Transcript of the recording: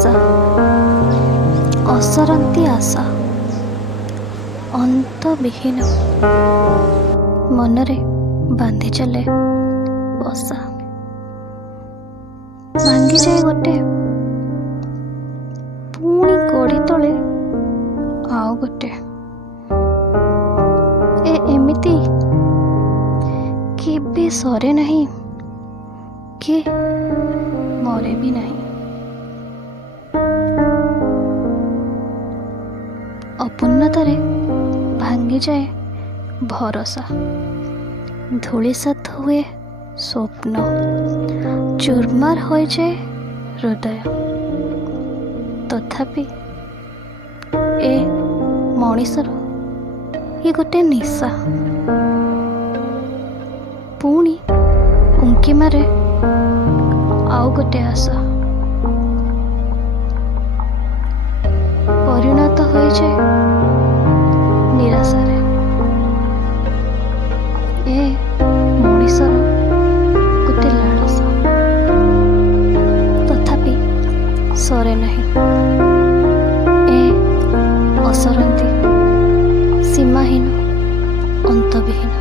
ଆଶା, ଅସରନ୍ତି ଆଶା, ଅନ୍ତବିହୀନ ମନରେ ବାନ୍ଧି ଚାଲେ ବସା। ଭାଙ୍ଗିଯାଏ ଗୋଟେ, ପୁଣି ଗଢ଼ି ତଳେ ଆଉ ଗୋଟେ। ଏମିତି କେବେ ସରେ ନାହିଁ କି ମରେ ବି ନାହିଁ। ଅପୂର୍ଣ୍ଣତାରେ ଭାଙ୍ଗିଯାଏ ଭରସା, ଧୂଳିସାତ ହୁଏ ସ୍ୱପ୍ନ, ଚୁରମାର ହୋଇଯାଏ ହୃଦୟ। ତଥାପି ଏ ମଣିଷର ଏ ଗୋଟେ ନିଶା ପୁଣି ଉଙ୍କି ମାରେ ଆଉ ଗୋଟେ ଆଶା। ପରିଣତ ହୋଇଯାଏ ନିରାଶାରେ। ଏ ମଣିଷର ଗୋଟେ ଲାଳସା, ତଥାପି ସରେ ନାହିଁ। ଏ ଅସରନ୍ତି, ସୀମାହୀନ, ଅନ୍ତବିହୀନ।